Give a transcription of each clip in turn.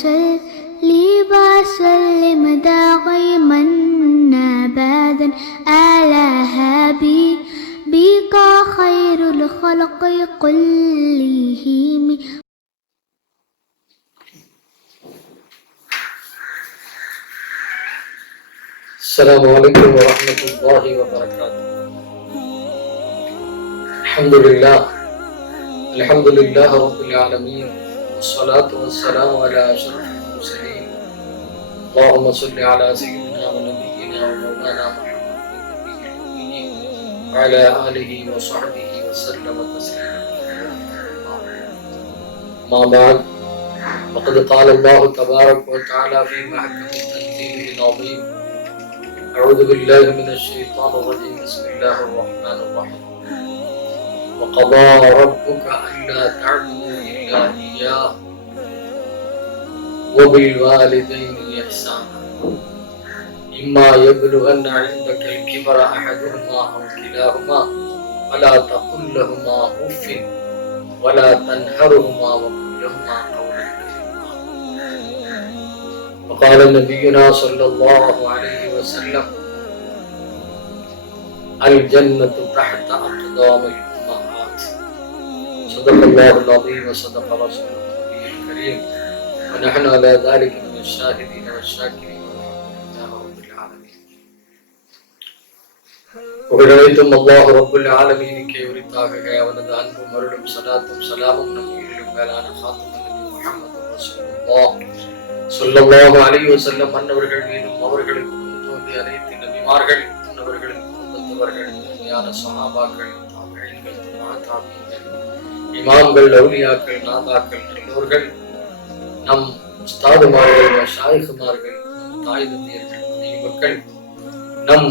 صلي وسلم دائما أبدا على حبيبك خير الخلق كلهم. السلام عليكم ورحمة الله وبركاته. الحمد لله رب العالمين، والصلاة والسلام على أشرف المرسلين. اللهم صل على سيدنا ونبينا ومولانا محمد وعلى آله وصحبه وسلم تسليما. ما بعد، وقد قال الله تبارك وتعالى في محكم تنزيله العظيم: أعوذ بالله من الشيطان الرجيم، بسم الله الرحمن الرحيم. وقضى ربك ألا تعبدوا إلا إياه وبالوالدين إحسانا إما يبلغن عندك الكبر أحدهما أو كلاهما فلا تقل لهما أف ولا تنهرهما وقل لهما قولا كريما. وقال نبينا صلى الله عليه وسلم: الجنة تحت أقدام الأمهات. صدق الله العظيم وصدق رسوله النبي الكريم، ونحن على ذلك من الشاهدين والشاكرين والحمد لله رب العالمين. புகழனைத்தும் அல்லாஹ் ரப்புல் ஆலமீனுக்கே உரித்தாக. அவனது அன்பும் அருளும் சலாத்தும் சலாமும் நம் உயிரிலும் மேலான காத்தும் நபி முஹம்மது ரசூலுல்லாஹ் ஸல்லல்லாஹு அலைஹி வஸல்லம் அன்னவர்கள் மீதும் அவர்களுக்கு முன் தோன்றிய அனைத்து நபிமார்கள், அன்னவர்கள், குடும்பத்தவர்கள், உண்மையான சஹாபாக்கள், தாபிஈன்கள், தாபிஈன்கள், இமாம்கள், அவுலியாக்கள், நாதாக்கள், நல்லோர்கள், நம் உஸ்தாதுமார்கள், மஷாயிஹுமார்கள், நம் தாய் தந்தையர்கள், மக்கள், நம்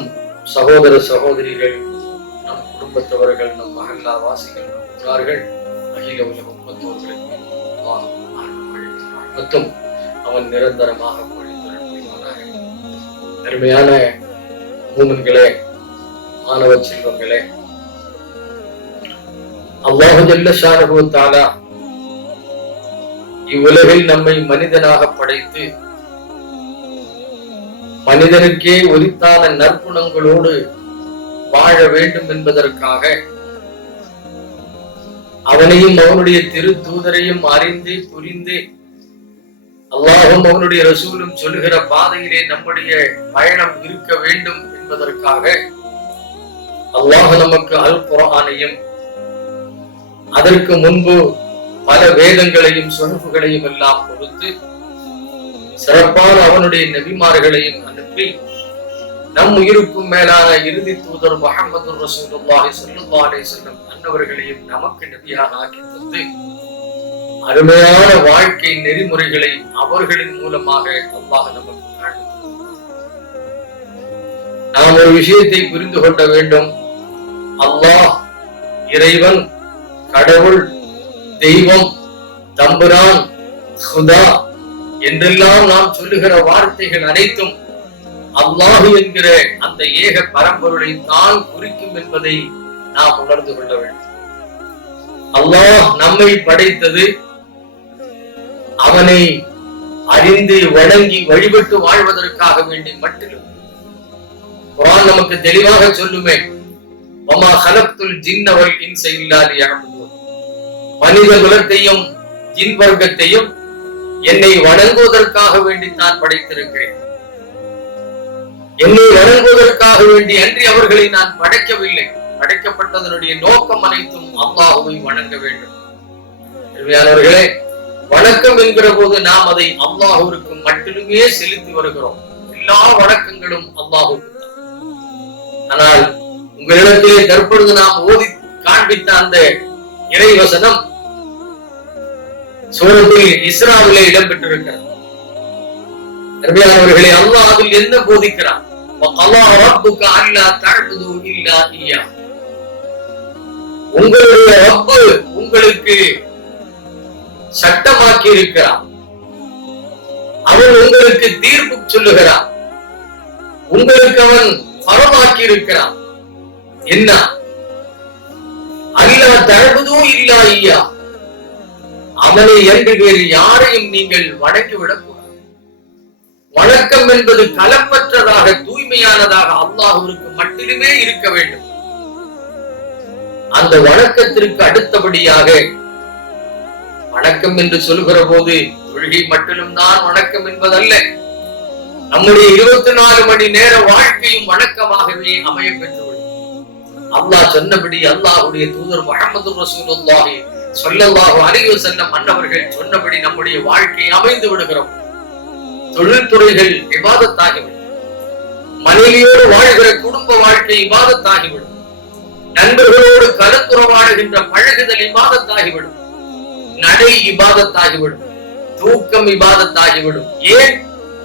சகோதர சகோதரிகள், நம் குடும்பத்தவர்கள், நம் மஹல்லா வாசிகள், நம் ஊரார்கள், அகில உலக உம்மத்தோர்களுக்கு மற்றும் அவன் நிரந்தரமாக பொழிந்துள்ளானாக. அருமையான மூமின்களே, மாணவ செல்வங்களே, அல்லாஹு ஜல்ல ஷானஹு வ தஆலா இவ்வுலகில் நம்மை மனிதனாக படைத்து மனிதனுக்கே உரித்தான நற்குணங்களோடு வாழ வேண்டும் என்பதற்காக அவனையும் அவனுடைய திரு தூதரையும் அறிந்து புரிந்து அல்லாஹும் அவனுடைய ரசூலும் சொல்லுகிற பாதையிலே நம்முடைய பயணம் இருக்க வேண்டும் என்பதற்காக அல்லாஹ் நமக்கு அல் குர்ஆனையும் அதற்கு முன்பு பல வேதங்களையும் சொஹ்ஃபுகளையும் எல்லாம் கொடுத்து சிறப்பான அவனுடைய நபிமார்களையும் அனுப்பி நம் உயிருக்கும் மேலான இறுதி தூதர் முஹம்மது ரசூலுல்லாஹி ஸல்லல்லாஹு அலைஹி வஸல்லம் அன்னவர்களையும் நமக்கு நபியாக ஆக்கி தந்து அருமையான வாழ்க்கை நெறிமுறைகளை அவர்களின் மூலமாக அல்லாஹ் நமக்கு காண்பித்தார். நாம் ஒரு விஷயத்தை புரிந்து கொள்ள வேண்டும். அல்லாஹ் இறைவன், கடவுள், தெய்வம், தம்புரான், ஹுதா என்றெல்லாம் நாம் சொல்லுகிற வார்த்தைகள் அனைத்தும் அல்லாஹ் என்கிற அந்த ஏக பரம்பொருளை தான் குறிக்கும் என்பதை நாம் உணர்ந்து கொள்ள வேண்டும். அல்லாஹ் நம்மை படைத்தது அவனை அறிந்து வணங்கி வழிபட்டு வாழ்வதற்காக வேண்டி மட்டும். குர்ஆன் நமக்கு தெளிவாக சொல்லுமே: வமா ஹலக்துல் ஜின்ன வல் இன்ஸ இல்லா லியஅபுதூன். மனித குலத்தையும் ஜின் வர்க்கத்தையும் என்னை வணங்குவதற்காக வேண்டி நான் படைத்திருக்கிறேன். என்னை வணங்குவதற்காக வேண்டி அன்றி அவர்களை நான் படைக்கவில்லை. படைக்கப்பட்டதனுடைய நோக்கம் அனைத்தும் அல்லாஹ்வை வணங்க வேண்டும். அருமையானவர்களே, வணக்கம் என்கிற போது நாம் அதை அல்லாஹ்விற்கு மட்டுமே செலுத்தி வருகிறோம். எல்லா வணக்கங்களும் அல்லாஹ்வுக்கு தான். ஆனால் உங்களிடத்திலே தற்பொழுது நாம் ஓதி காண்பித்த அந்த இறைவசனம் சூரத்துல் இஸ்ராவிலே இடம்பெற்றிருக்கிறது. அருமையானவர்களே, அல்லாஹ் அதில் என்ன போதிக்கிறான்? வகலா ரப்புக அல்லா தஅபுது இல்லா இய்யா. உங்களுடைய ரப்பு உங்களுக்கு சட்டமாக்கி இருக்கிறான். அவன் உங்களுக்கு தீர்ப்பு சொல்லுகிறான். உங்களுக்கு அவன் ஃபரமாக்கி இருக்கிறான். என்ன? அல்லா தஅபுது இல்லா இய்யா. அவனை என்று வேறு யாரையும் நீங்கள் வணங்கிவிடக் கூடாது. வணக்கம் என்பது கலப்பற்றதாக தூய்மையானதாக அல்லாஹ்விற்கு மட்டுமே இருக்க வேண்டும். அந்த வணக்கத்திற்கு அடுத்தபடியாக வணக்கம் என்று சொல்கிற போது தொழுகை மட்டும் தான் வணக்கம் என்பதல்ல. நம்முடைய 24 மணி நேர வாழ்க்கையும் வணக்கமாகவே அமைய பெற்றுவிடும். அல்லாஹ் சொன்னபடி அல்லாஹ்வுடைய தூதர் முஹம்மது ரசூலுல்லாஹி ஸல்லல்லாஹு அலைஹி வஸல்லம் அன்னவர்கள் சொன்னபடி நம்முடைய வாழ்க்கை அமைந்து விடுகிறோம். தொழில்துறைகள் இபாதத்தாகிவிடும். மனைவியோடு வாழ்கிற குடும்ப வாழ்க்கை இபாதத்தாகிவிடும். நண்பர்களோடு கலந்துறவாடுகின்ற பழகுதல் இபாதத்தாகிவிடும். நடை இபாதத்தாகிவிடும். தூக்கம் இபாதத்தாகிவிடும். ஏன்?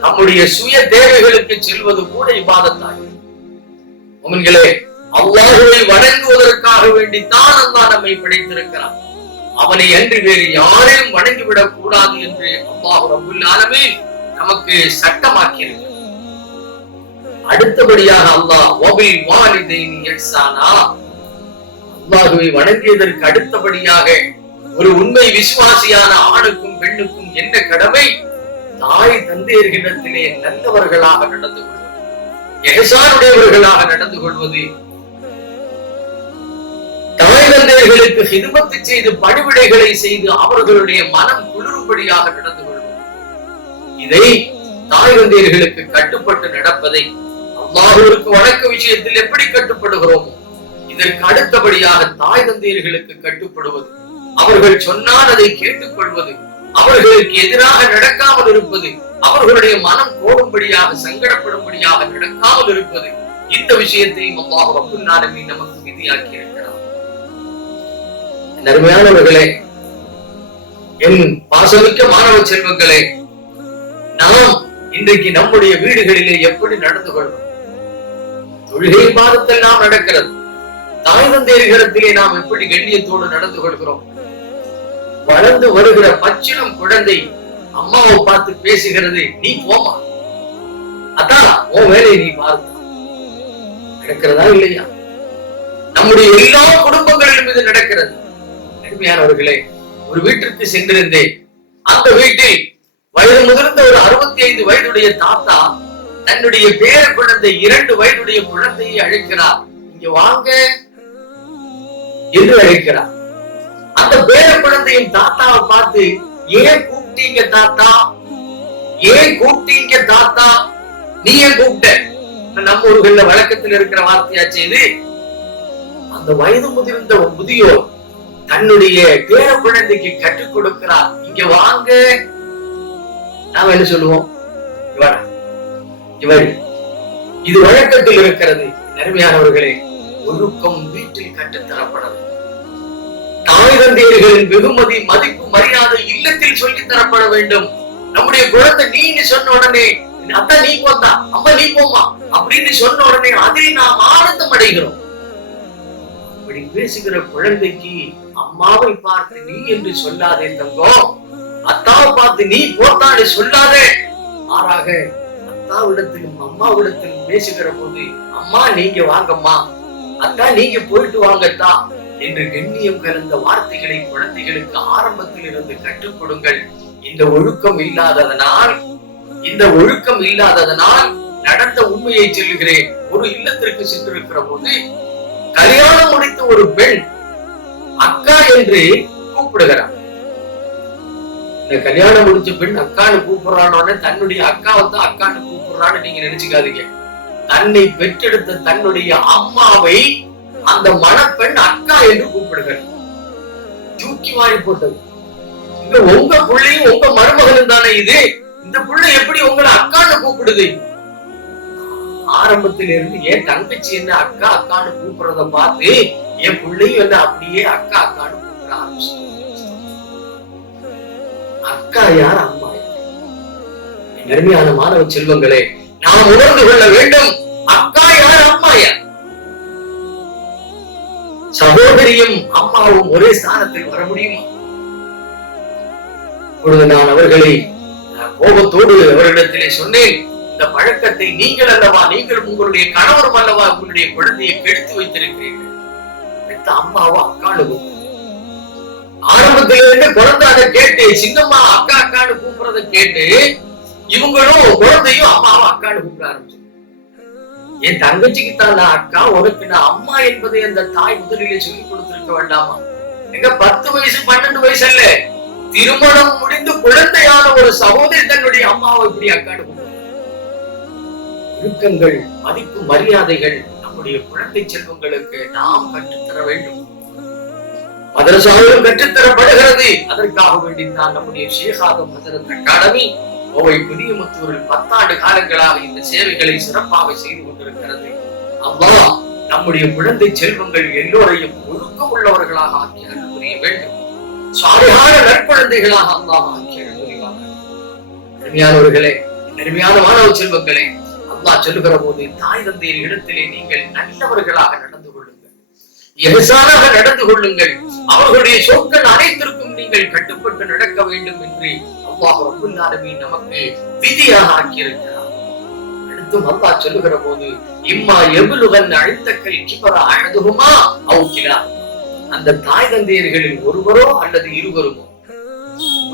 நம்முடைய சுய தேவைகளுக்கு செல்வது கூட இபாதத்தாகிவிடும். முஃமின்களே, அல்லாஹ்வை வணங்குவதற்காக வேண்டித்தான் அல்லாஹ் நம்மை படைத்திருக்கிறான். அவனை அன்றி வேறு யாரையும் வணங்கிவிடக் கூடாது என்று அல்லாஹ் ரப்புல் ஆலமீன் நமக்கு சட்டமாக்கி இருக்கிறார். அடுத்தபடியாக அல்லாஹ் வபில் வாலிதைனி இஹ்சானா, அல்லாஹ்வை வணங்கியதற்கு அடுத்தபடியாக ஒரு உண்மை விசுவாசியான ஆணுக்கும் பெண்ணுக்கும் என்ன கடமை? தாய் தந்தையர்களிடத்திலே நல்லவர்களாக நடந்து கொள்வது, இஹ்சானுடையவர்களாக நடந்து கொள்வது, தாய் தந்தையர்களுக்கு ஹிதுமத்து செய்து பணிவிடைகளை செய்து அவர்களுடைய மனம் குளிரும்படியாக நடந்து கொள்வது. இதை தாய் தந்தையர்களுக்கு கட்டுப்பட்டு நடப்பதை அல்லாஹ்விற்கு வணக்க விஷயத்தில் எப்படி கட்டுப்படுகிறோமோ இதற்கு அடுத்தபடியாக தாய் தந்தையர்களுக்கு கட்டுப்படுவது, அவர்கள் சொன்னால் அதை கேட்டுக் கொள்வது, அவர்களுக்கு எதிராக நடக்காமல் இருப்பது, அவர்களுடைய மனம் கோடும்படியாக சங்கடப்படும்படியாக நடக்காமல் இருப்பது, இந்த விஷயத்தையும் அல்லாஹ் ரப்புல் ஆலமீன் நமக்கு விதியாக்கி இருக்கிறார். அருமையானவர்களே, என் பாசமிக்க மாணவ செல்வங்களே, நாம் இன்றைக்கு நம்முடைய வீடுகளிலே எப்படி நடந்து கொள்வோம்? தொழுகை பாதத்தில் நாம் நடக்கிறது. தாய் தந்தையர்களிடத்திலே நாம் எப்படி கண்ணியத்தோடு நடந்து கொள்கிறோம்? வளர்ந்து வருகிற பச்சிளம் குழந்தை அம்மாவை பார்த்து பேசுகிறது, நீ போமா, அதான் உன் வேலையை நீ பார்த்து நடக்கிறதா இல்லையா? நம்முடைய எல்லா குடும்பங்களிலும் இது நடக்கிறது. அருமையானவர்களே, ஒரு வீட்டிற்கு சென்றிருந்தேன். அந்த வீட்டில் வயது முதிர்ந்த ஒரு 65 வயதுடைய தாத்தா தன்னுடைய பேர குழந்தை 2 வயதுடைய குழந்தையை அழைக்கிறார். இங்க வாங்க என்று அழைக்கிறார். அந்த பேர குழந்தையும் தாத்தாவை பார்த்து, ஏன் கூப்பிட்டீங்க தாத்தா, ஏன் கூப்பிட்டீங்க தாத்தா, நீ ஏன் கூப்பிட்ட? நம்ம ஊர்கள்ல வழக்கத்தில் இருக்கிற வார்த்தையாச்சு இது. அந்த வயது முதிர்ந்த முதியோர் தன்னுடைய பேர குழந்தைக்கு கற்றுக் கொடுக்கிறார், இங்க வாங்க. நாம என்ன சொல்லுவோம்? இவர் இது வழக்கத்தில் இருக்கிறது. அருமையானவர்களே, ஒழுக்கம் வீட்டில் கற்றுத்தரப்படது. தாய் தந்தையர்களின் வெகுமதி, மதிப்பு, மரியாதை இல்லத்தில் சொல்லி தரப்பட வேண்டும். நம்முடைய குழந்தை நீங்க சொன்ன உடனே, அத்தா நீ போத்தா, அம்மா நீ போமா அப்படின்னு சொன்ன உடனே அதில் நாம் ஆனந்தம் அடைகிறோம். அப்படி பேசுகிற குழந்தைக்கு அம்மாவை பார்த்து நீ என்று சொல்லாதே தங்கம், அத்தாவை பார்த்து நீ போத்தான்னு சொல்லாதே. மாறாக அத்தாவிடத்திலும் அம்மாவிடத்திலும் பேசுகிற போது, அம்மா நீங்க வாங்கம்மா, அத்தா நீங்க போயிட்டு வாங்கத்தா என்று கண்ணியம் கலந்த வார்த்தைகளை குழந்தைகளுக்கு ஆரம்பத்தில் இருந்து கற்றுக் கொடுங்கள். இந்த ஒழுக்கம் இல்லாததனால் நடந்த உண்மையை சொல்லுகிறேன். ஒரு இல்லத்திற்கு சென்றிருக்கிற போது கல்யாணம் முடித்த ஒரு பெண் அக்கா என்று கூப்பிடுகிறார். இந்த கல்யாணம் முடிச்ச பெண் அக்கான்னு கூப்பிடுறானோன்னு தன்னுடைய அக்காவை தான் அக்கான்னு கூப்பிடுறான்னு நீங்க நினைச்சுக்காதீங்க. தன்னை பெற்றெடுத்த தன்னுடைய அம்மாவை அந்த மணப்பெண் அக்கா என்று கூப்பிடுகிறார். தூக்கி வாங்கி போட்டது. இங்க உங்க பிள்ளையும் உங்க மருமகனும் தானே இது, இந்த பிள்ளை எப்படி உங்களை அக்கான்னு கூப்பிடுது? ஆரம்பத்தில இருந்து என் தங்கச்சி என்ன அக்கா அக்கான்னு கூப்பிடுறத பார்த்து என் பிள்ளையும் என்ன அப்படியே அக்கா அக்கான்னு கூப்பிட ஆரம்பிச்சு. அக்கா யார், அம்மா யார்? அருமையான மாணவ செல்வங்களே, நாம் உணர்ந்து கொள்ள வேண்டும், அக்கா யார், அம்மா யார்? சகோதரியும் அம்மாவும் ஒரே ஸ்தானத்தில் வர முடியுமா? இப்பொழுது நான் அவர்களை கோபத்தோடு அவர்களிடத்திலே சொன்னேன், இந்த பழக்கத்தை நீங்கள் அல்லவா, நீங்கள் உங்களுடைய கணவரும் அல்லவா உங்களுடைய குழந்தையை கெடுத்து வைத்திருக்கிறீர்கள். அம்மாவா அக்கானு ஆரம்பத்திலிருந்து குழந்தை அதை கேட்டு சின்னம்மா அக்கா அக்கான்னு கூப்பிடுறத கேட்டு இவங்களும் குழந்தையும் அம்மாவை அக்கான்னு கூப்பிட ஆரம்பிச்சு. என் தங்கச்சிக்கு தான் நான் அக்கா, உனக்கு நான் அம்மா என்பதை அந்த தாய் முதலிலே சொல்லி கொடுத்திருக்க வேண்டாமா? எங்க 10 வயசு 12 வயசு அல்ல, திருமணம் முடிந்து குழந்தையான ஒரு சகோதரி தன்னுடைய அம்மாவை இப்படி அக்கான்னு கூப்பிடுறாங்க. ஒழுக்கங்கள், மதிப்பு, மரியாதைகள் நம்முடைய குழந்தை செல்வங்களுக்கு நாம் கற்றுத்தர வேண்டும். மதரசாவிலும் கற்றுத்தரப்படுகிறது. அதற்காக வேண்டித்தான் நம்முடைய ஷேக் ஆதம் ஹஜரத் அகாடமி கோவை புதியமுத்தூரில் 10 ஆண்டு காலங்களாக இந்த சேவைகளை சிறப்பாக செய்து கொண்டிருக்கிறது. அல்லாஹ் நம்முடைய குழந்தை செல்வங்கள் எல்லோரையும் ஒழுக்கம் உள்ளவர்களாக ஆக்கி அருள் புரிய வேண்டும். சாலிஹான நற்குழந்தைகளாக அல்லாஹ் ஆக்கி அருள் புரிவார்கள். அருமையானவர்களே, அருமையான மாணவ செல்வங்களே, அல்லாஹ் சொல்லுகிற போது தாய் தந்தையர் இடத்திலே நீங்கள் நல்லவர்களாக நடந்து கொள்ளுங்கள், இஹ்சானாக நடந்து கொள்ளுங்கள், அவர்களுடைய சொற்கள் அனைத்திற்கும் நீங்கள் கட்டுப்பட்டு நடக்க வேண்டும் என்று அல்லாஹ் ரப்பல் ஆலமீன் நமக்கு விதியாக ஆக்கியிருக்கிறார். அடுத்தும் அல்லாஹ் சொல்லுகிற போது இம்மா யப்லுகன் அழுத்தக்கல் கிபர அஹதுஹுமா அவ் கிலா, அந்த தாய் தந்தையர்களில் ஒருவரோ அல்லது இருவருமோ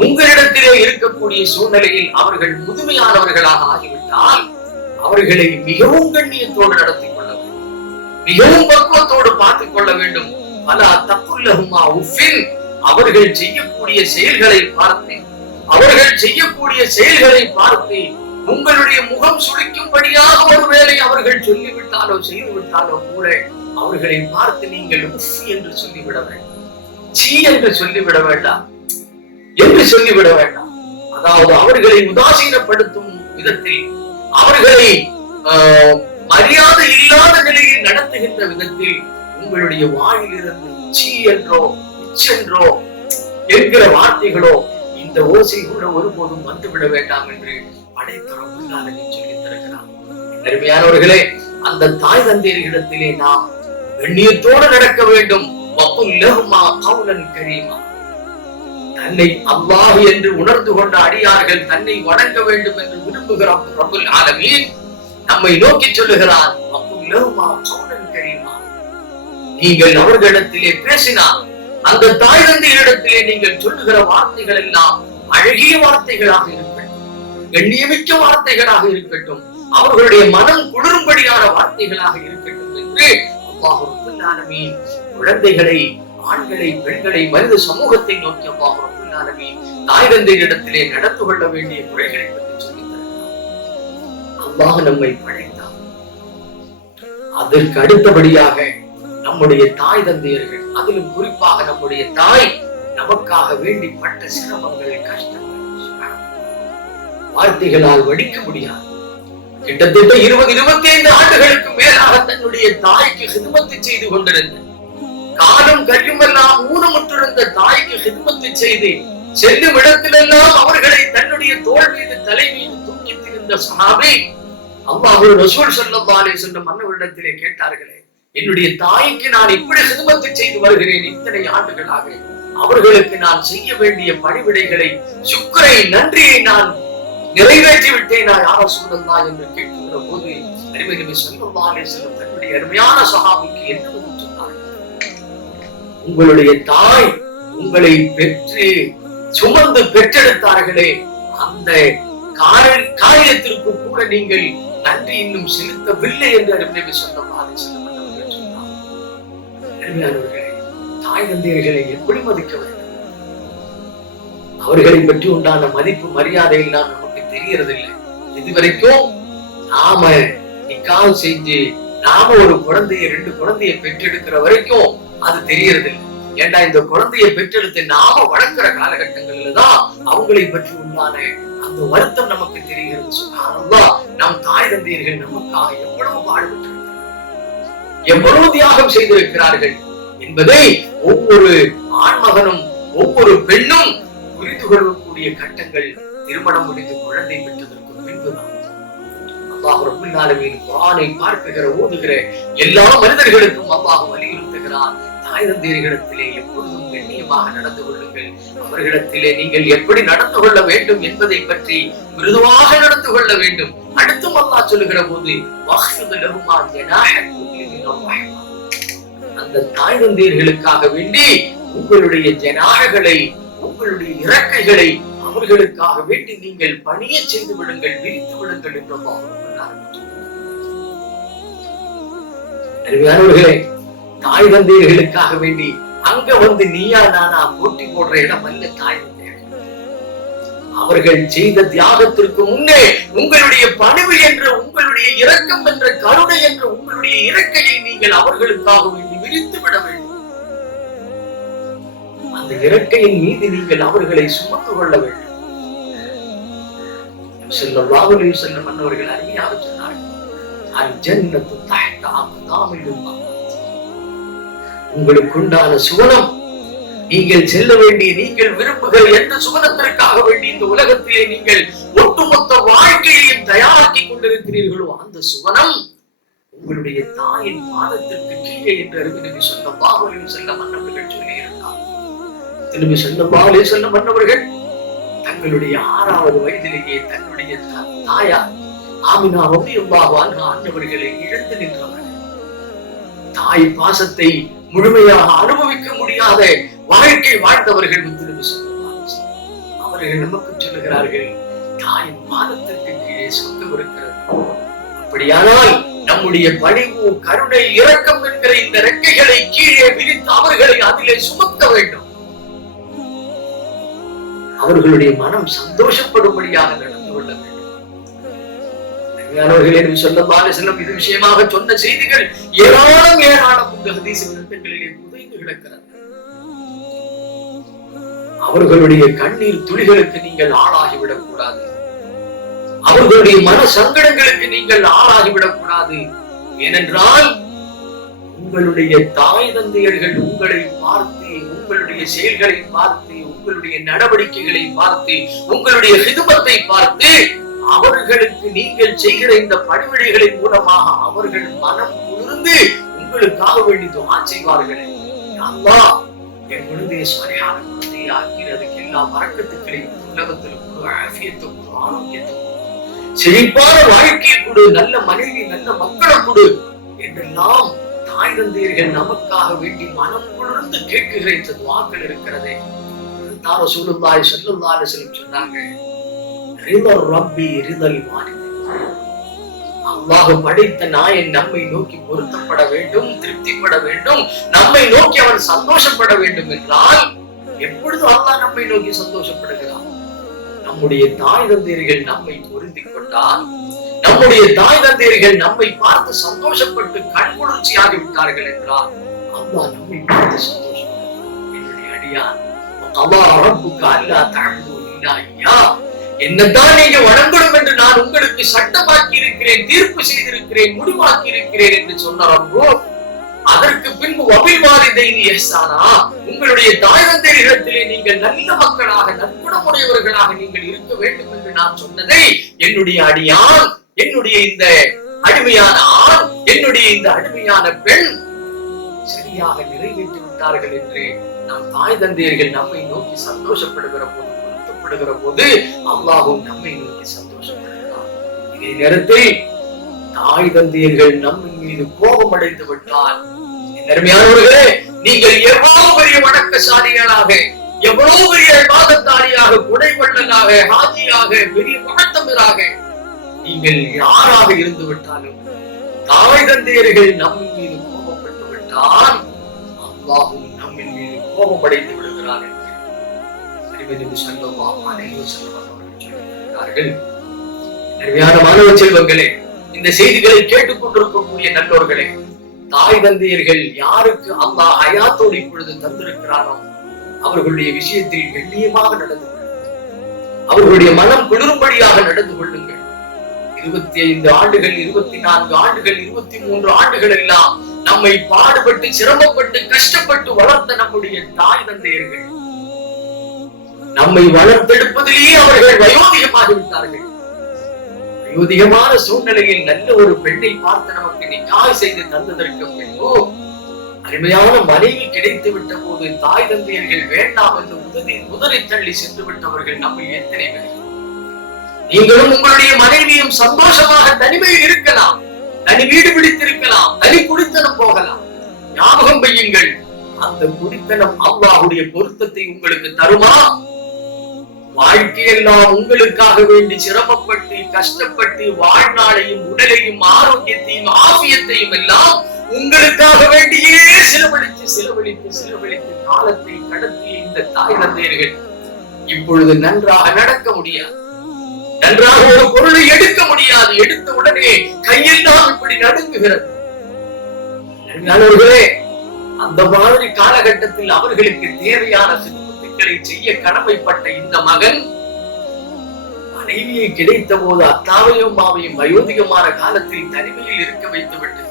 உங்களிடத்திலே இருக்கக்கூடிய சூழ்நிலையில் அவர்கள் முதுமையானவர்களாக ஆகிவிட்டால் அவர்களை மிகவும் கண்ணியத்தோடு நடத்திக் கொள்ள வேண்டும், மிகவும் பக்குவத்தோடு பார்த்துக் கொள்ள வேண்டும். பல தப்புல்லஹுமா உஃபின், அவர்கள் செய்யக்கூடிய செயல்களை பார்த்து உங்களுடைய முகம் சுளிக்கும்படியாக ஒருவேளை அவர்கள் சொல்லிவிட்டாலோ செய்து விட்டாலோ கூட அவர்களை பார்த்து நீங்கள் உஃப் என்று சொல்லிவிட வேண்டாம், சீ என்று சொல்லிவிட வேண்டாம், அதாவது அவர்களை உதாசீனப்படுத்தும் விதத்தில், அவர்களை மரியாதை இல்லாத நிலையில் நடத்துகின்ற விதத்தில் உங்களுடைய வாயிலிருந்து சீ என்றோ இச்சென்றோ என்கிற வார்த்தைகளோ இந்த ஓசை கூட ஒருபோதும் வந்துவிட வேண்டாம் என்று படைத்த ரப்பல் ஆலமீன் சொல்லித் தருகிறார். அருமையானவர்களே, அந்த தாய் தந்தையர்களிடத்திலே நாம் கண்ணியத்தோடு நடக்க வேண்டும். தன்னை அல்லாஹ் என்று உணர்ந்து கொண்ட அடியார்கள் தன்னை வணங்க வேண்டும் என்று விரும்புகிற ரப்பல் ஆலமீன் நம்மை நோக்கி சொல்லுகிறார், நீங்கள் அவர்களிடத்திலே பேசினால் அந்த தாய் தந்தையரிடத்திலே நீங்கள் சொல்லுகிற வார்த்தைகள் எல்லாம் அழகிய வார்த்தைகளாக இருக்கட்டும், கண்ணியமிக்க வார்த்தைகளாக இருக்கட்டும், அவர்களுடைய மனம் குளிரும்படியான வார்த்தைகளாக இருக்கட்டும் என்று அல்லாஹ் ரப்பல் ஆலமீன் குழந்தைகளை, ஆண்களை, பெண்களை, மனித சமூகத்தை நோக்கி அல்லாஹ் ரப்பல் ஆலமீன் தாய் தந்தையரிடத்திலே நடந்து கொள்ள வேண்டிய முறைகளை பற்றி சொல்லித் தருகிறார். அல்லாஹ் நம்மை படைத்தார், அதற்கு அடுத்தபடியாக நம்முடைய தாய் தந்தையர்கள், அதிலும் குறிப்பாக நம்முடைய தாய் நமக்காக வேண்டி பட்ட சிரமங்கள், கஷ்டங்கள் வார்த்தைகளால் வடிக்க முடியாது. கிட்டத்தட்ட 20-25 ஆண்டுகளுக்கு மேலாக தன்னுடைய தாய்க்கு ஹிதமத்து செய்து கொண்டிருந்த, காலம் கழியுமெல்லாம் ஊனமுற்றிருந்த தாய்க்கு ஹிதமத்து செய்து செல்லும் இடத்திலெல்லாம் அவர்களை தன்னுடைய தோள் மீது, தலை மீது தூக்கி திரிந்த சஹாபி அல்லாஹ்வுடைய ரசூல் ஸல்லல்லாஹு அலைஹி வஸல்லம் அன்னவரிடத்திலே கேட்டார்களே, என்னுடைய தாய்க்கு நான் இப்படி ஹிதமத்து செய்து வருகிறேன் இத்தனை ஆண்டுகளாக, அவர்களுக்கு நான் செய்ய வேண்டிய பணிவிடைகளை, சுக்ரை, நன்றியை நான் நிறைவேற்றி விட்டேனா யா ரசூலல்லாஹ் என்று கேட்கிற போது நபி ஸல்லல்லாஹு அலைஹி வஸல்லம் தன்னுடைய அருமையான சஹாபிக்கு என்ன சொன்னார்கள்? உங்களுடைய தாய் உங்களை பெற்று சுமந்து பெற்றெடுத்தார்களே, அந்த காரியத்திற்கு கூட நீங்கள் நன்றி இன்னும் செலுத்தவில்லை என்று நபி ஸல்லல்லாஹு அலைஹி வஸல்லம் சொன்னார்கள். தாய் தந்தையர்களை எப்படி மதிக்க வேண்டும்? அவர்களை பற்றி உண்டான மதிப்பு, மரியாதை எல்லாம் நமக்கு தெரியறதில்லை. இதுவரைக்கும் நாம நிக்காஹ் செஞ்சு நாம ஒரு குழந்தைய, 2 குழந்தைய பெற்றெடுக்கிற வரைக்கும் அது தெரியறதில்லை. ஏண்டா, இந்த குழந்தைய பெற்றெடுத்து நாம வளர்க்கிற காலகட்டங்கள்ல தான் அவங்களை பற்றி உண்டான அந்த வருத்தம் நமக்கு தெரிகிறது. சுப்ஹானல்லாஹ், நம் தாய் தந்தையர்கள் நமக்காக எவ்வளவு பாடுபட்டிருக்கிறார்கள், எவ்வளவு தியாகம் செய்திருக்கிறார்கள் என்பதை ஒவ்வொரு ஆண்மகனும் ஒவ்வொரு பெண்ணும் புரிந்து கொள்ளக்கூடிய கட்டங்கள் திருமணம் முடிந்து குழந்தை பெற்றதற்கு பின்புதான். அல்லாஹ் ரப்பல் ஆலமீன் குர்ஆனை பார்க்கிற, ஓதுகிற எல்லா மனிதர்களுக்கும் அல்லாஹ் வலியுறுத்துகிறார், தாய் தந்தையர்களிடத்திலே எப்பொழுதும் கண்ணியமாக நடந்து கொள்ளுங்கள், அவர்களிடத்திலே நீங்கள் எப்படி நடந்து கொள்ள வேண்டும் என்பதை பற்றி மிருதுவாக நடந்து கொள்ள வேண்டும். அடுத்தும் அல்லாஹ் சொல்லுகிற போது அந்த தாய் தந்தையர்களுக்காக வேண்டி உங்களுடைய ஜனாகளை, உங்களுடைய இறக்கைகளை அவர்களுக்காக வேண்டி நீங்கள் பணிய செய்து விடுங்கள், விரித்து விடுங்கள் என்று அருமையானவர்களே, தாய் தந்தையர்களுக்காக வேண்டி அங்க வந்து நீயா நானா போட்டி போடுற இடம் அல்ல தாய் தந்தையர்கள். அவர்கள் செய்த தியாகத்திற்கு முன்னே உங்களுடைய பணிவு என்ற, உங்களுடைய இரக்கம் என்ற, கருணை என்ற உங்களுடைய இறக்கையை நீங்கள் அவர்களுக்காக வேண்டி விரித்து விட வேண்டும். அந்த இறக்கையின் மீது நீங்கள் அவர்களை சுமந்து கொள்ள வேண்டும். ஸல்லல்லாஹு அலைஹி வஸல்லம் அவர்கள் அருமையாக சொன்னார்கள், அல் ஜன்னத்து தஹ்த அக்தாமில் உம்மஹாத். உங்களுக்கு உண்டான சுவனம், நீங்கள் செல்ல வேண்டிய, நீங்கள் விரும்புகிற எந்த சுவனத்திற்காக வேண்டி இந்த உலகத்திலே நீங்கள் ஒட்டுமொத்த வாழ்க்கையையும் தயாராக்கி கொண்டிருக்கிறீர்களோ அந்த சுவனம் உங்களுடைய தாயின் பாதத்திற்கு கீழே என்று அறிவினபி ஸல்லல்லாஹு அலைஹி வஸல்லம் அவர்கள் சொல்லியிருந்தார். நபி ஸல்லல்லாஹு அலைஹி வஸல்லம் அவர்கள் தங்களுடைய 6வது வயதிலேயே தன்னுடைய தாயார் ஆமினா ரலியல்லாஹு அன்ஹா அன்னவர்களை இழந்து நின்றவர்கள். தாய் பாசத்தை முழுமையாக அனுபவிக்க முடியாத வாழ்க்கை வாழ்ந்தவர்கள். நபி ஸல்லல்லாஹு அலைஹி வஸல்லம் அவர்கள் நமக்கு சொல்லுகிறார்கள், தாயின் பாதத்திற்கு கீழே சொர்க்கம் இருக்கிறது. அப்படியானால் நம்முடைய பணிவு, கருணை, இரக்கம் என்கிற இந்த ரெக்கைகளை கீழே விரித்து அவர்களை அதிலே சுமக்க வேண்டும். அவர்களுடைய மனம் சந்தோஷப்படும்படியாக நடந்து கொள்ள வேண்டும். இது விஷயமாக சொன்ன செய்திகள் ஏராளம் ஏராளம் இந்த ஹதீஸ் கிரந்தங்களிலே புதைந்து கிடக்கிறது. அவர்களுடைய கண்ணீர் துளிகளுக்கு நீங்கள் ஆளாகிவிடக் கூடாது. அவர்களுடைய மன சங்கடங்களுக்கு நீங்கள் ஆளாகிவிடக் கூடாது. ஏனென்றால் உங்களுடைய தாய் தந்தையர்கள் உங்களை பார்த்து, உங்களுடைய செயல்களை பார்த்து, உங்களுடைய நடவடிக்கைகளை பார்த்து, உங்களுடைய ஹிதுமத்தை பார்த்து, அவர்களுக்கு நீங்கள் செய்கிற இந்த பணிவிடைகளின் மூலமாக அவர்கள் மனம் குளிர்ந்து உங்களுக்காக வேண்டி துஆ செய்வார்கள். அல்லாஹ் என் குழந்தையை சரியான குழந்தையை ஆக்கிறதுக்கு எல்லா பரக்கத்துக்களையும் உலகத்தில் கொடு, ஆஃபியத்தை கொடு, ஆரோக்கியத்தை கொடு, செழிப்பான வாழ்க்கையை கொடு, நல்ல மனைவி, நல்ல மக்களை கொடு என்றெல்லாம் தாய் தந்தையர்கள் நமக்காக வேண்டி மனம் குளிர்ந்து கேட்கிற இந்த துஆக்கள் இருக்கிறதே. ரசூலுல்லாஹி ஸல்லல்லாஹு அலைஹி வஸல்லம் சொன்னாங்க, ரிதல் ரப்பி ரிதல் வாலிதி. அல்லாஹ் படைத்த நாயன் நம்மை நோக்கி பொருத்தப்பட வேண்டும், திருப்திப்பட வேண்டும், நம்மை நோக்கி அவன் சந்தோஷப்பட வேண்டும் என்றால் எப்பொழுது அல்லாஹ் நம்மை நோக்கி சந்தோஷப்படுகிறான்? நம்முடைய தாய் தந்தையர்கள் நம்மை பொருந்திக் கொண்டால், நம்முடைய தாய் தந்தையர்கள் நம்மை பார்த்து சந்தோஷப்பட்டு கண்குளிர்ச்சியாகி விட்டார்கள் என்றால் அல்லாஹ் நம்மை பார்த்து சந்தோஷப்படுகிறான். என்னுடைய அடியான், என்னதான் நீங்க வணங்கணும் என்று நான் உங்களுக்கு சட்டமாக்கி இருக்கிறேன், தீர்ப்பு செய்திருக்கிறேன், முடிவாக்கி இருக்கிறேன் என்று சொன்னாரோ, அதற்கு பின்பு வபில்வாலிதைனி இஹ்சானா, உங்களுடைய தாய் தந்தையரிடத்திலே நீங்கள் நல்ல மக்களாக, நற்குணமுடையவர்களாக நீங்கள் இருக்க வேண்டும் என்று நான் சொன்னதை என்னுடைய அடியான், என்னுடைய இந்த அடிமையான ஆண், என்னுடைய இந்த அடிமையான பெண் சரியாக நிறைவேற்றி விட்டார்கள் என்று நம் தாய் தந்தையர்கள் நம்மை நோக்கி சந்தோஷப்படுகிற போது, பொருத்தப்படுகிற போது அல்லாஹ்வும் நம்மை நோக்கி சந்தோஷப்படுகிறார். இதே நேரத்தில் தாய் தந்தையர்கள் நம்மின் மீது கோபம் அடைந்து விட்டால், அருமையானவர்களே, நீங்கள் எவ்வளவு பெரிய வணக்கசாலிகளாக, எவ்வளவு பெரிய இபாதத்தாரியாக, குடைவள்ளலாக, ஹாஜியாக, பெரிய மகத்தமிராக நீங்கள் யாராக இருந்து விட்டாலும் தாய் தந்தையர்கள் நம்மின் மீது கோபப்பட்டு விட்டால் அல்லாஹ்வும் நம்மின் மீது கோபம் அடைந்து விடுகிறார் என்று நபி ஸல்லல்லாஹு அலைஹி வஸல்லம் அவர்கள் சொல்கிறார்கள். அருமையான மாணவ செல்வங்களே, இந்த செய்திகளை கேட்டுக் கொண்டிருக்கக்கூடிய நல்லோர்களே, தாய் தந்தையர்கள் யாருக்கு அல்லாஹ் ஹயாத்தோடு இப்பொழுது தந்திருக்கிறானோ அவர்களுடைய விஷயத்தில் கண்ணியமாக நடந்து கொள்ளுங்கள். அவர்களுடைய மனம் குளிரும்படியாக நடந்து கொள்ளுங்கள். 25 ஆண்டுகள், 24 ஆண்டுகள், 23 ஆண்டுகள் எல்லாம் நம்மை பாடுபட்டு, சிரமப்பட்டு, கஷ்டப்பட்டு வளர்த்த நம்முடைய தாய் தந்தையர்கள் நம்மை வளர்த்தெடுப்பதிலேயே அவர்கள் வயோதிகமாகிவிட்டார்கள். வயோதிகமான சூழ்நிலையில் நல்ல ஒரு பெண்ணை பார்த்து நமக்கு நிக்காஹ் செய்து தந்ததற்கு பின்பு அருமையான மனைவி கிடைத்து விட்ட போது தாய் தந்தையர்கள் வேண்டாம் என்று முதலை தள்ளி சென்று விட்டவர்கள் நம்ம எத்தனை பேர்? நீங்களும் உங்களுடைய மனைவியும் சந்தோஷமாக தனிமையில் இருக்கலாம், தனி வீடு பிடித்திருக்கலாம், தனி குடித்தனம் போகலாம். ஞாபகம் வையுங்கள், அந்த குடித்தனம் அல்லாஹ்வுடைய பொருத்தத்தை உங்களுக்கு தருமா? வாழ்க்கையெல்லாம் உங்களுக்காக வேண்டி சிரமப்பட்டு கஷ்டப்பட்டு வாழ்நாளையும் உடலையும் ஆரோக்கியத்தையும் ஆபியத்தையும் எல்லாம் உங்களுக்காக வேண்டியே செலவழித்து காலத்தை கடத்திய இந்த தாய் தந்தையர்கள் இப்பொழுது நன்றாக நடக்க முடியாது, நன்றாக ஒரு பொருளை எடுக்க முடியாது. எடுத்த உடனே கையெல்லாம் இப்படி நடுங்குகிறது. நண்பர்களே, அந்த மாதிரி காலகட்டத்தில் அவர்களுக்கு தேவையான சித்துக்களை செய்ய கடமைப்பட்ட இந்த மகன் மனைவியை கிடைத்த போது அத்தாவையும் அம்மாவையும் வயோதிகமான காலத்தில் தனிமையில் இருக்க வைத்துவிட்டு,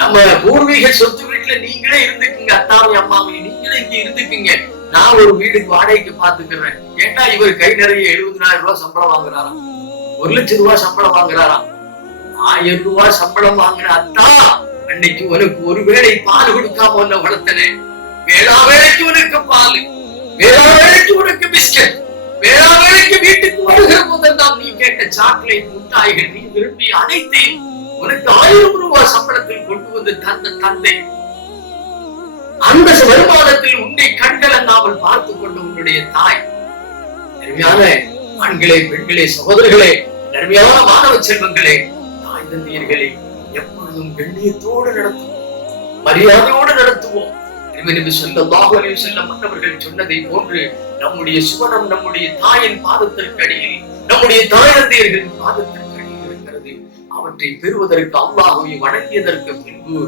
நம்ம பூர்வீக சொத்து வீட்டுல நீங்களே இருந்துக்குங்க, அத்தாவை அம்மாவை நீங்களே இங்க இருந்துக்குங்க, நான் ஒரு வீடுக்கு வாடகைக்கு பாத்துக்கிறேன். ஏன்னா இவர் கை நிறைய 70,000 ரூபாய் சம்பளம் வாங்குறாராம், 1,00,000 ரூபாய் சம்பளம் வாங்குறாராம். 1000 ரூபாய் சம்பளம் வாங்குற அத்தா, அன்னைக்கு உனக்கு ஒரு வேளை பால் கொடுக்காம உன்னை வளர்த்தனே, வேளா வேலைக்கு உனக்கு பால், வேளா வேலைக்கு உனக்கு பிஸ்கட், வேளா வேலைக்கு வீட்டுக்கு வருகிற போதெல்லாம் நீ கேட்ட சாக்லேட் முட்டாய்கள் நீ விரும்பி அனைத்தையும் உனக்கு 1000 ரூபாய் சம்பளத்தில் கொண்டு வந்து தந்த தந்தை, அந்த வருமானத்தில் உன்னை கண்கலங்காமல் பார்த்து கொண்டு உன்னுடைய தாய். நன்மையான ஆண்களே, பெண்களே, சகோதரர்களே, நன்மையான மாணவ செல்வங்களே, தாய் தந்தையர்களை எப்பொழுதும் கண்ணியத்தோடு நடத்துவோம், மரியாதையோடு நடத்துவோம். ஸல்லல்லாஹு அலைஹி வஸல்லம் மற்றவர்கள் சொன்னதை போன்று நம்முடைய சுவனம் நம்முடைய தாயின் பாதத்திற்கு அடியில், நம்முடைய தாய் தந்தையர்களின் பாதத்திற்கு அடியில் இருக்கிறது. அவற்றை பெறுவதற்கு அல்லாஹ்வை வணங்கியதற்கு பின்பு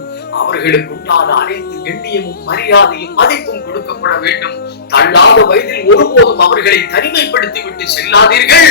அவர்களுக்கு உண்டான அனைத்து கண்ணியமும் மரியாதையும் மதிப்பும் கொடுக்கப்பட வேண்டும். தள்ளாத வயதில் ஒருபோதும் அவர்களை தனிமைப்படுத்தி விட்டு செல்லாதீர்கள்.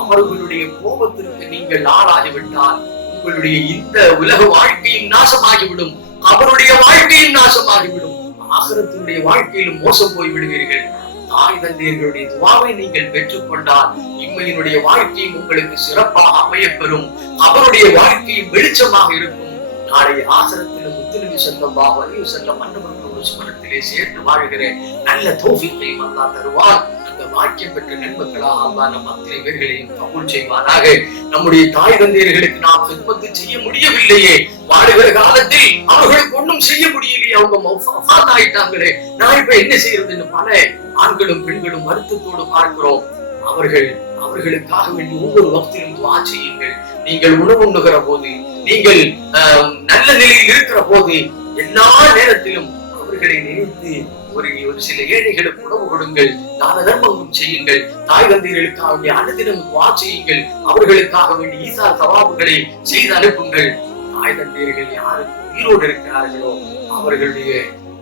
அவர்களுடைய கோபத்திற்கு நீங்கள் ஆளாகிவிட்டால் உங்களுடைய இந்த உலக வாழ்க்கையும் நாசமாகிவிடும், அவருடைய வாழ்க்கையும் நாசமாகிவிடும், ஆகிரத்தினுடைய வாழ்க்கையிலும் மோசம் போய் விடுவீர்கள். தாய் தந்தையர்களுடைய துவாவை நீங்கள் பெற்றுக் கொண்டால் இம்மையினுடைய வாழ்க்கையும் உங்களுக்கு சிறப்பாக அமையப்பெறும், அவருடைய வாழ்க்கையும் வெளிச்சமாக இருக்கும். நாளை ஆகிரத்திலும் முத்துநபி ஸல்லல்லாஹு அலைஹி வஸல்லம் மன்னவர்களோடு சுமரத்திலே சேர்த்து வாழ்கிற நல்ல தௌஃபீக்கையும் அல்லாஹ் தருவார். அந்த வாக்கியம் பெற்ற நன்மக்களாக அல்லாஹ் நம் அத்தனை பேர்களையும் கபூல் செய்வானாக. நம்முடைய தாய் தந்தையர்களுக்கு நாம் ஹித்மத் செய்ய முடியவில்லையே, வாழுகிற காலத்தில் அவர்களுக்கு ஒன்றும் செய்ய முடியலையே, அவங்க வஃபாத் ஆயிட்டாங்களே, நான் இப்ப என்ன செய்யறதுன்னு பல ஆண்களும் பெண்களும் வருத்தத்தோடு பார்க்கிறோம். அவர்களுக்காக வேண்டி ஒவ்வொரு வக்திலும் துஆ செய்யுங்கள். நீங்கள் உணவு உண்ணுகிற போது, நீங்கள் நல்ல நிலையில் இருக்கிற போது, எல்லா நேரத்திலும் அவர்களை நினைத்து ஒரு சில ஏழைகளுக்கு உணவு கொடுங்கள், தான தர்மம் செய்யுங்கள். தாய் தந்தையர்களுக்காக வேண்டிய அனுதினம் துஆ செய்யுங்கள். அவர்களுக்காக வேண்டிய ஈசா சவாபுகளை செய்து அனுப்புங்கள். தாய் தந்தையர்கள் யாருக்கு உயிரோடு இருக்கிறார்களோ அவர்களுடைய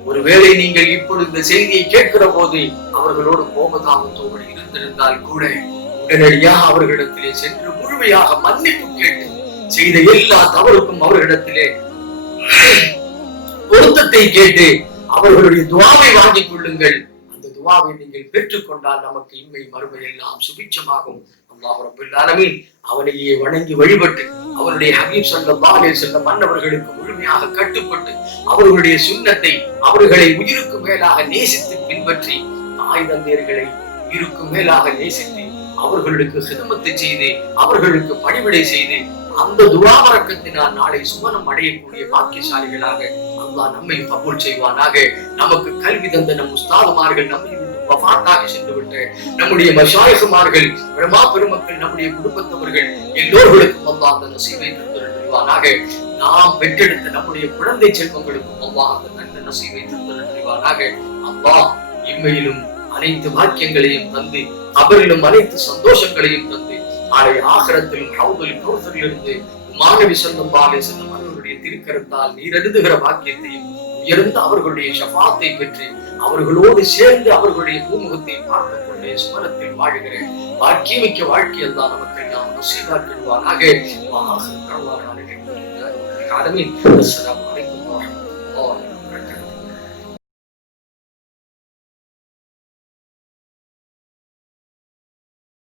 ஒருவேளை நீங்கள் இப்பொழுது இந்த செய்தியை கேட்கிற போது அவர்களோடு கோபதாபத்தோடு இருந்திருந்தால் கூட உடனடியாக அவர்களிடத்திலே சென்று முழுமையாக மன்னிப்பு கேட்டு செய்த எல்லா தவறுக்கும் அவர்களிடத்திலே பொருத்தத்தை கேட்டு அவர்களுடைய துஆவை வாங்கிக் கொள்ளுங்கள். அந்த துஆவை நீங்கள் பெற்றுக் கொண்டால் நமக்கு இன்மை மறுமை எல்லாம் சுபிட்சமாகும். அல்லாஹ் ரப்பல் ஆலமீன் அவனையே வணங்கி வழிபட்டு அவருடைய ஹபீப் ஸல்லல்லாஹு அலைஹி வஸல்லம் மன்னவர்களுக்கு முழுமையாக கட்டுப்பட்டு அவர்களுடைய சுன்னத்தை அவர்களை உயிருக்கு மேலாக நேசித்து பின்பற்றி தாய் தந்தையர்களை உயிருக்கு மேலாக நேசித்து அவர்களுக்கு ஹிதமத்தை செய்து அவர்களுக்கு பணிவிடை செய்து அந்த துஆ பரக்கத்தினால் நாளை சுவனம் அடையக்கூடிய பாக்கியசாலிகளாக அல்லாஹ் நம்மை கபூல் செய்வானாக. நமக்கு கல்வி தந்த நம் உஸ்தாதுமார்கள் நம்மை வஃபாத்தாக சென்று விட்டு நம்முடைய மஷாயிஹுமார்கள், உலமா பெருமக்கள், நம்முடைய குடும்பத்தவர்கள் எல்லோர்களுக்கும் அல்லாஹ் அந்த நசீபை தந்தருள்வானாக. நாம் பெற்றெடுத்த நம்முடைய குழந்தை செல்வங்களுக்கும் அல்லாஹ் அந்த நல்ல நசீபை தந்தருள்வானாக. அல்லாஹ் இம்மையிலும் அனைத்து பாக்கியங்களையும் தந்து கபரிலும் அனைத்து சந்தோஷங்களையும் தந்து நாளை ஆகிரத்திலும் ஹவுதுல் கௌசரிலிருந்து மாணவி ஸல்லல்லாஹு அலைஹி வஸல்லம் அவர்களுடைய திருக்கரத்தால் நீரெழுதுகிற பாக்கியத்தையும் உயர்ந்த அவர்களுடைய ஷஃபாத்தை பெற்று அவர்களோடு சேர்ந்து அவர்களுடைய பூமுகத்தை பார்த்துக் கொண்டே சுவனத்தில் வாழ்கிற பாக்கியமிக்க வாழ்க்கையில் தான் நமக்கு நாம் நசீபாக்கிடுவானாக. அஸ்ஸலாமு அலைக்கும் வரஹ்மத்துல்லாஹி